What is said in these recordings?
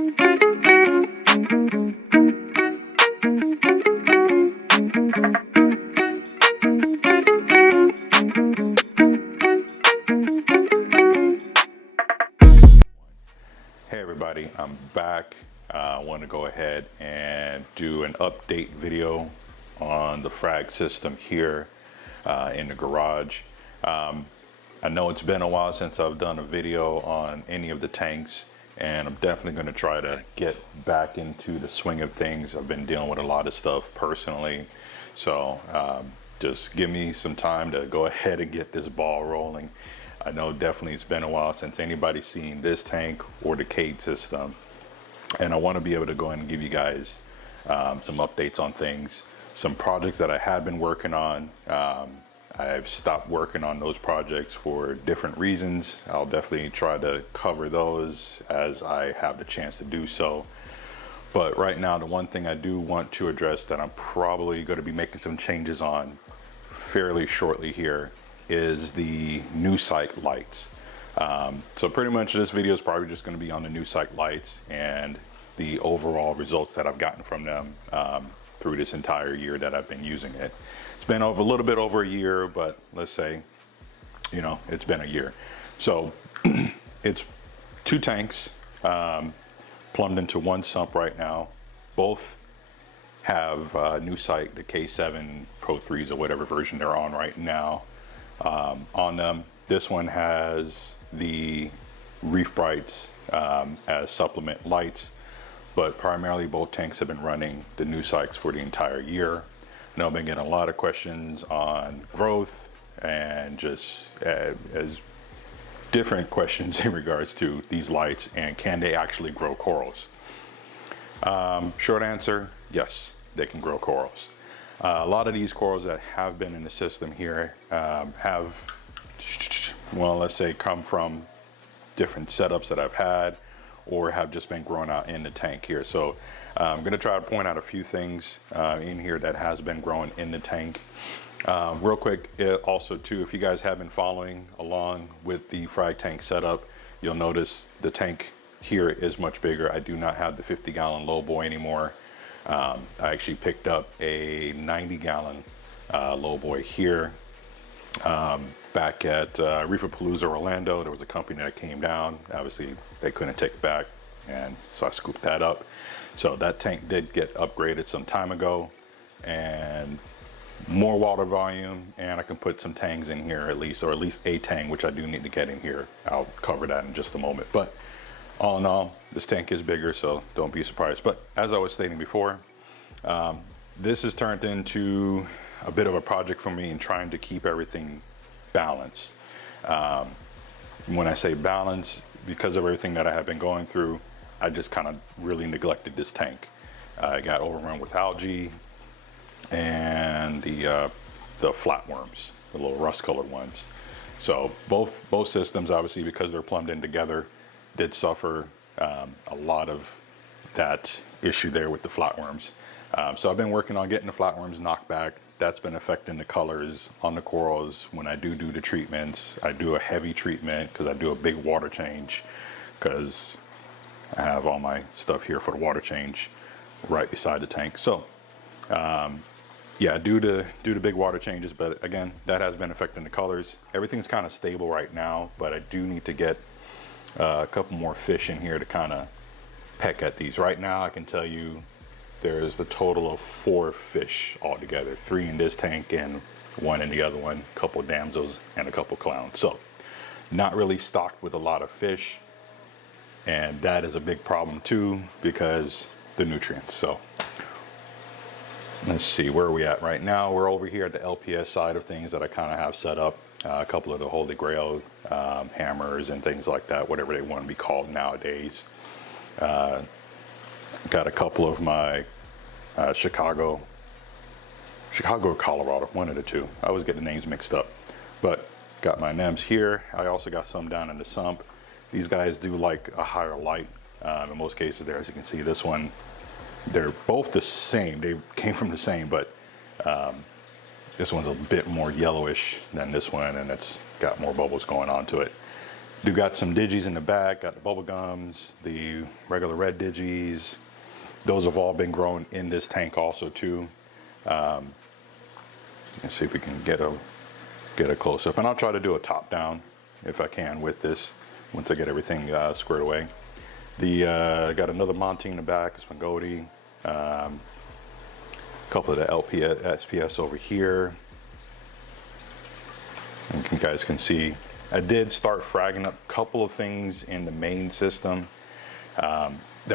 Hey everybody, I'm back. I want to go ahead and do an update video on the Frag system here in the garage. I know it's been a while since I've done a video on any of the tanks, and I'm definitely going to try to get back into the swing of things. I've been dealing with a lot of stuff personally, so just give me some time to go ahead and get this ball rolling. I know definitely it's been a while since anybody's seen this tank or the K7 system, and I want to be able to go ahead and give you guys some updates on things, some projects that I had been working on. I've stopped working on those projects for different reasons. I'll definitely try to cover those as I have the chance to do so. But right now, the one thing I do want to address that I'm probably going to be making some changes on fairly shortly here is the Noopsyche lights. So pretty much this video is probably just going to be on the Noopsyche lights and the overall results that I've gotten from them through this entire year that I've been using it. It's been over a little bit over a year, but let's say, you know, it's been a year. So it's two tanks plumbed into one sump right now. Both have Noopsyche, the K7 Pro 3s or whatever version they're on right now. On them, this one has the Reef Brights as supplement lights, but primarily both tanks have been running the Noopsyches for the entire year. I know I've been getting a lot of questions on growth and just as different questions in regards to these lights and can they actually grow corals. Short answer, yes, they can grow corals. A lot of these corals that have been in the system here have, well, let's say come from different setups that I've had or have just been growing out in the tank here. So I'm going to try to point out a few things in here that has been growing in the tank. Real quick, also too, if you guys have been following along with the Frag tank setup, you'll notice the tank here is much bigger. I do not have the 50-gallon low boy anymore. I actually picked up a 90-gallon low boy here back at Reeferpalooza Orlando. There was a company that came down. Obviously, they couldn't take it back, and so I scooped that up. So that tank did get upgraded some time ago, and more water volume, and I can put some tangs in here at least, or at least a tang, which I do need to get in here. I'll cover that in just a moment. But all in all, this tank is bigger, so don't be surprised. But as I was stating before, this has turned into a bit of a project for me in trying to keep everything balanced. When I say balance, because of everything that I have been going through, I just kind of really neglected this tank. I got overrun with algae and the flatworms, the little rust-colored ones. So both systems, obviously, because they're plumbed in together, did suffer a lot of that issue there with the flatworms. So I've been working on getting the flatworms knocked back. That's been affecting the colors on the corals. When I do the treatments, I do a heavy treatment because I do a big water change, because I have all my stuff here for the water change right beside the tank. So yeah, I do the big water changes, but again, that has been affecting the colors. Everything's kind of stable right now, but I do need to get a couple more fish in here to kind of peck at these. Right now, I can tell you there's a total of 4 fish altogether, 3 in this tank and 1 in the other one, a couple damsels and a couple clowns. So not really stocked with a lot of fish, and that is a big problem too because the nutrients. So let's see, where are we at right now? We're over here at the LPS side of things that I kind of have set up. A couple of the Holy Grail hammers and things like that, whatever they want to be called nowadays. Got a couple of my Chicago or Colorado, one of the two. I always get the names mixed up. But got my NEMs here. I also got some down in the Sump. These guys do like a higher light. In most cases there, as you can see, this one, they're both the same. They came from the same, but this one's a bit more yellowish than this one, and it's got more bubbles going on to it. Do got some digis in the back, got the bubble gums, the regular red digis. Those have all been grown in this tank also too. Let's see if we can get a close up, and I'll try to do a top down if I can with this once I get everything squared away. Got another Monty in the back, Spaghetti. A couple of the LPS, SPS over here. And you guys can see, I did start fragging up a couple of things in the main system that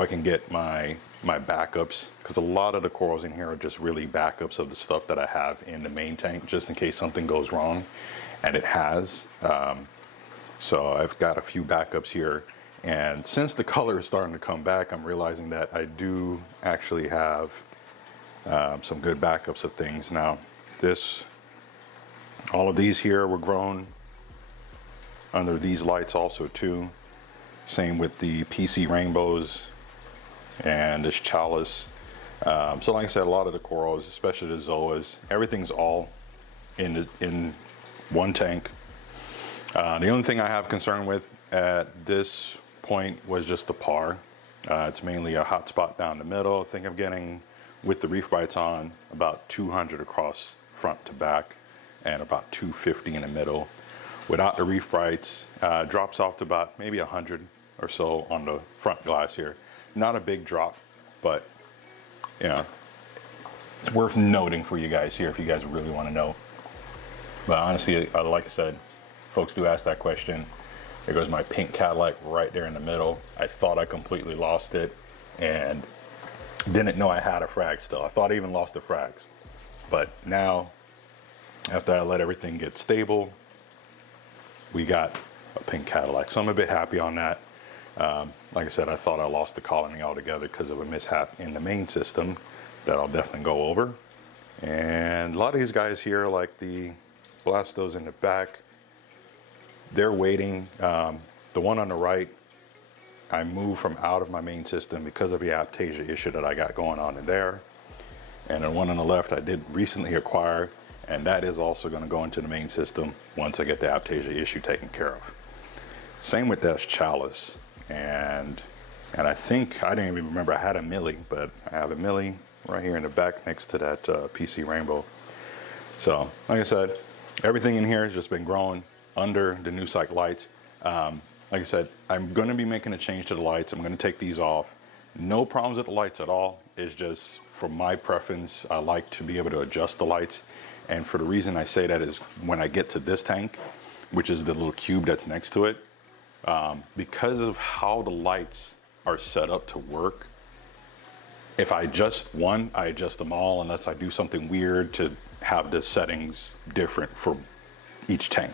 I can get my backups, because a lot of the corals in here are just really backups of the stuff that I have in the main tank, just in case something goes wrong, and it has. So I've got a few backups here, and since the color is starting to come back, I'm realizing that I do actually have some good backups of things. Now, all of these here were grown under these lights also too. Same with the PC rainbows and this chalice. So like I said, a lot of the corals, especially the zoas, everything's all in one tank. The only thing I have concern with at this point was just the par. It's mainly a hot spot down the middle. I think I'm getting, with the reef bites on, about 200 across front to back and about 250 in the middle. Without the reef bites, drops off to about maybe 100 or so on the front glass here. Not a big drop, but you know, it's worth noting for you guys here if you guys really want to know. But honestly, like I said, folks do ask that question. There goes my pink Cadillac right there in the middle. I thought I completely lost it and didn't know I had a frag still. I thought I even lost the frags. But now, after I let everything get stable, we got a pink Cadillac. So I'm a bit happy on that. Like I said, I thought I lost the colony altogether because of a mishap in the main system that I'll definitely go over. And a lot of these guys here, like the Blastos in the back, they're waiting. The one on the right, I moved from out of my main system because of the aptasia issue that I got going on in there. And the one on the left I did recently acquire, and that is also going to go into the main system once I get the aptasia issue taken care of. Same with that chalice. And I think, I didn't even remember I had a millie, but I have a millie right here in the back next to that PC rainbow. So, like I said, everything in here has just been growing under the Noopsyche lights. Like I said, I'm going to be making a change to the lights. I'm going to take these off. No problems with the lights at all. It's just, for my preference, I like to be able to adjust the lights. And for the reason I say that is when I get to this tank, which is the little cube that's next to it, because of how the lights are set up to work, if I adjust one, I adjust them all unless I do something weird to have the settings different for each tank.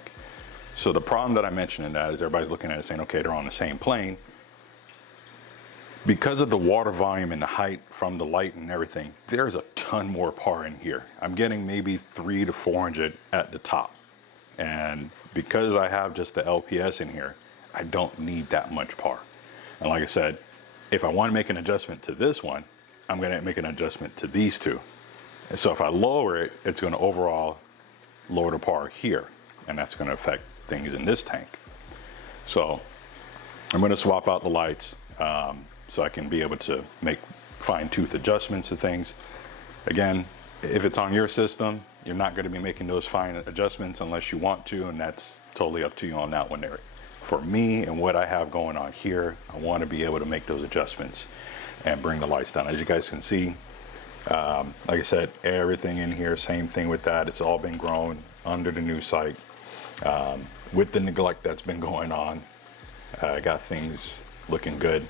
So the problem that I mentioned in that is everybody's looking at it saying, okay, they're on the same plane. Because of the water volume and the height from the light and everything, there's a ton more par in here. I'm getting maybe 300 to 400 at the top. And because I have just the LPS in here, I don't need that much par. And like I said, if I want to make an adjustment to this one, I'm going to make an adjustment to these two. And so if I lower it, it's going to overall lower the par here. And that's going to affect things in this tank. So I'm going to swap out the lights so I can be able to make fine-tooth adjustments to things. Again, if it's on your system, you're not going to be making those fine adjustments unless you want to, and that's totally up to you on that one there. For me and what I have going on here, I want to be able to make those adjustments and bring the lights down. As you guys can see, like I said, everything in here, same thing with that. It's all been grown under the Noopsyche. With the neglect that's been going on, I got things looking good.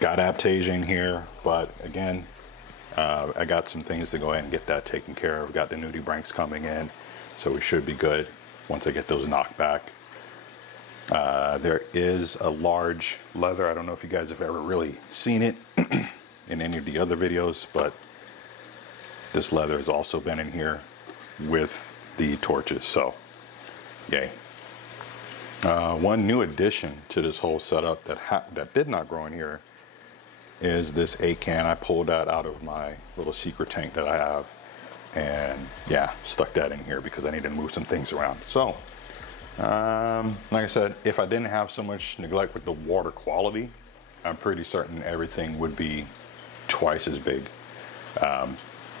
Got aptasia in here, but again, I got some things to go ahead and get that taken care of. Got the nudibranchs coming in, so we should be good once I get those knocked back. There is a large leather. I don't know if you guys have ever really seen it in any of the other videos, but this leather has also been in here with the torches, so yay. One new addition to this whole setup that did not grow in here is this 8-can. I pulled that out of my little secret tank that I have, and yeah, stuck that in here because I needed to move some things around. So Like I said, if I didn't have so much neglect with the water quality, I'm pretty certain everything would be twice as big.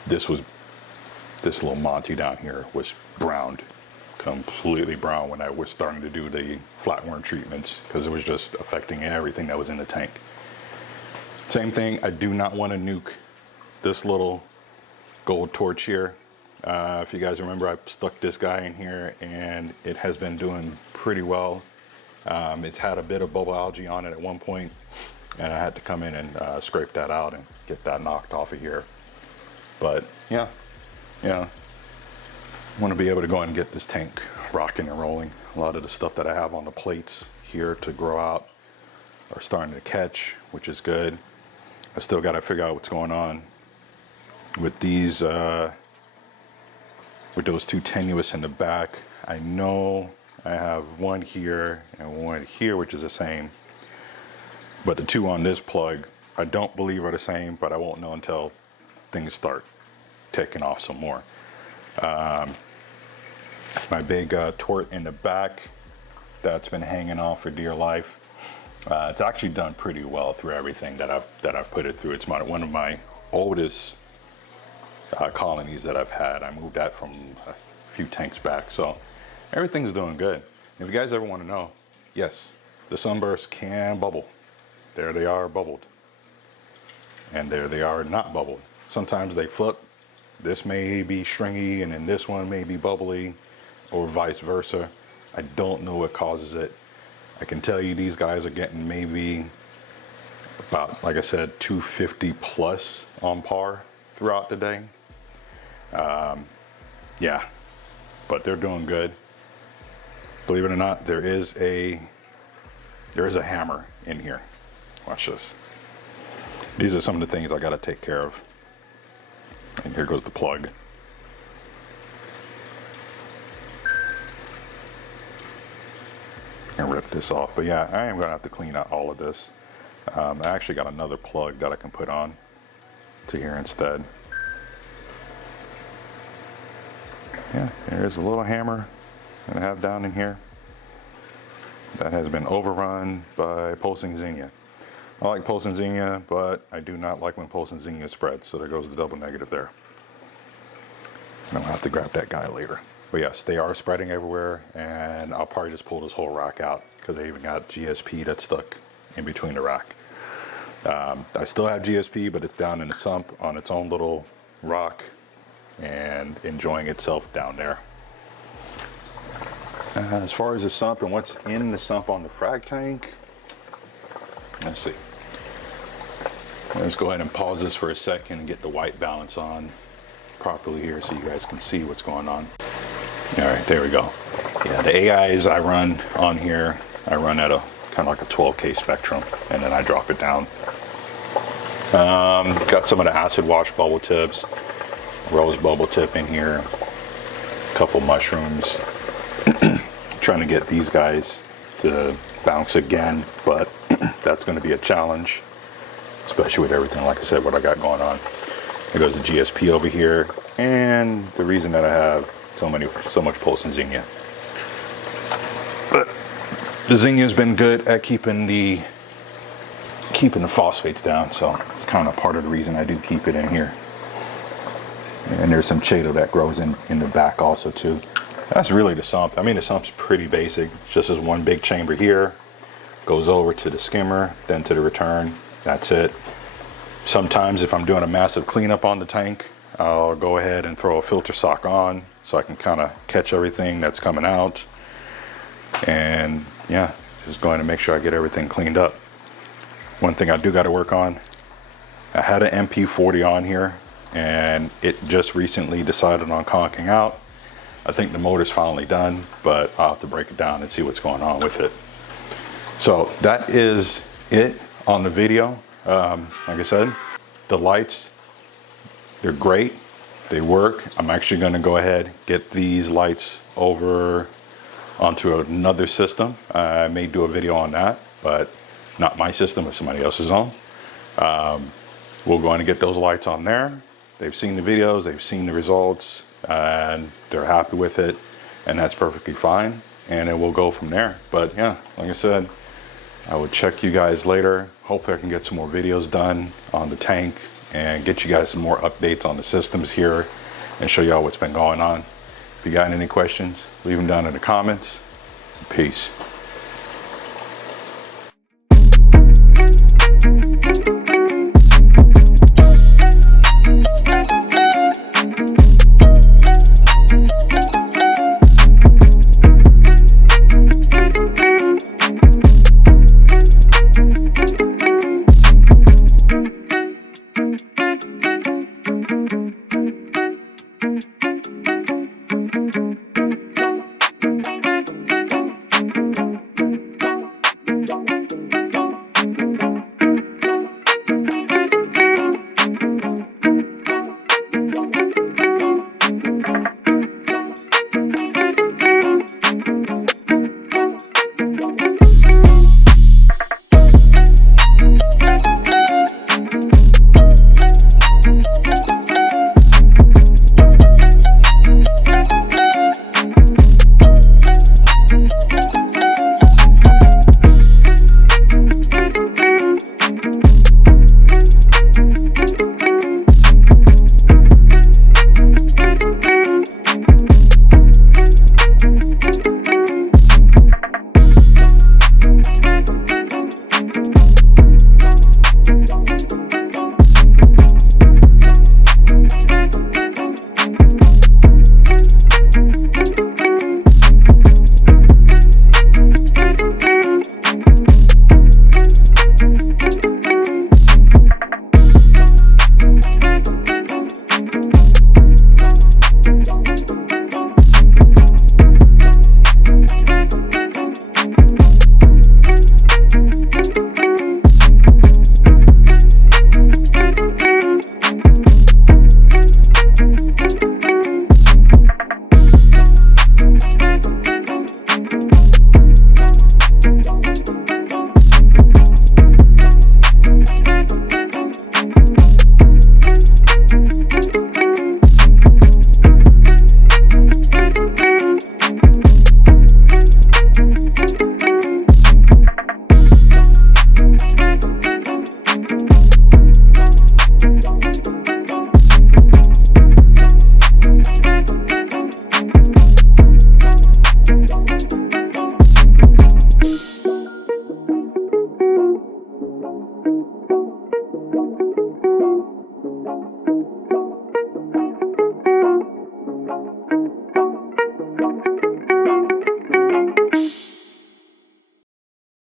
This little Monty down here was browned, completely brown when I was starting to do the flatworm treatments, because it was just affecting everything that was in the tank. Same thing, I do not want to nuke this little gold torch here. If you guys remember, I stuck this guy in here and it has been doing pretty well. It's had a bit of bubble algae on it at one point, and I had to come in and scrape that out and get that knocked off of here. But yeah, I want to be able to go and get this tank rocking and rolling. A lot of the stuff that I have on the plates here to grow out are starting to catch, which is good. I still got to figure out what's going on with these, with those two tenuous in the back. I know I have one here and one here, which is the same, but the two on this plug, I don't believe are the same, but I won't know until things start taking off some more. My big tort in the back that's been hanging off for dear life. It's actually done pretty well through everything that I've put it through. It's one of my oldest colonies that I've had. I moved that from a few tanks back, so everything's doing good. If you guys ever want to know, yes, the sunbursts can bubble. There they are bubbled, and there they are not bubbled. Sometimes they flip. This may be stringy and then this one may be bubbly, or vice versa. I don't know what causes it. I can tell you these guys are getting maybe about, like I said, 250 plus on par throughout the day. Yeah, but they're doing good. Believe it or not, there is a hammer in here. Watch this. These are some of the things I got to take care of. And here goes the plug. And rip this off. But yeah, I am going to have to clean out all of this. I actually got another plug that I can put on to here instead. Yeah, there's a little hammer that I have down in here that has been overrun by pulsing zinnia. I like pulsing zinnia, but I do not like when pulsing zinnia spreads, so there goes the double negative there. And I'll have to grab that guy later. But yes, they are spreading everywhere, and I'll probably just pull this whole rack out because I even got GSP that's stuck in between the rack. I still have GSP, but it's down in the sump on its own little rock and enjoying itself down there. As far as the sump and what's in the sump on the frag tank, let's see. Let's go ahead and pause this for a second and get the white balance on properly here so you guys can see what's going on. All right, there we go. Yeah, the AIs I run on here, I run at a kind of like a 12K spectrum, and then I drop it down. Got some of the acid wash bubble tips, rose bubble tip in here, a couple mushrooms. Trying to get these guys to bounce again, but that's going to be a challenge, especially with everything, like I said, what I got going on. There goes the GSP over here, and the reason that I have so much pulse and zinnia. But the zinnia's been good at keeping the phosphates down, so it's kind of part of the reason I do keep it in here. And there's some chaeto that grows in the back also too. That's really the sump. I mean, the sump's pretty basic. It's just as one big chamber here, goes over to the skimmer, then to the return. That's it. Sometimes if I'm doing a massive cleanup on the tank, I'll go ahead and throw a filter sock on so I can kind of catch everything that's coming out. And yeah, just going to make sure I get everything cleaned up. One thing I do got to work on, I had an MP40 on here and it just recently decided on conking out. I think the motor's finally done, but I'll have to break it down and see what's going on with it. So that is it on the video. Like I said, the lights, they're great. They work. I'm actually going to go ahead, get these lights over onto another system. I may do a video on that, but not my system, but somebody else's own. We'll go in and get those lights on there. They've seen the videos, they've seen the results, and they're happy with it, and that's perfectly fine. and then we'll go from there. But yeah, like I said, I will check you guys later. Hopefully I can get some more videos done on the tank and get you guys some more updates on the systems here and show y'all what's been going on. If you got any questions, leave them down in the comments. Peace.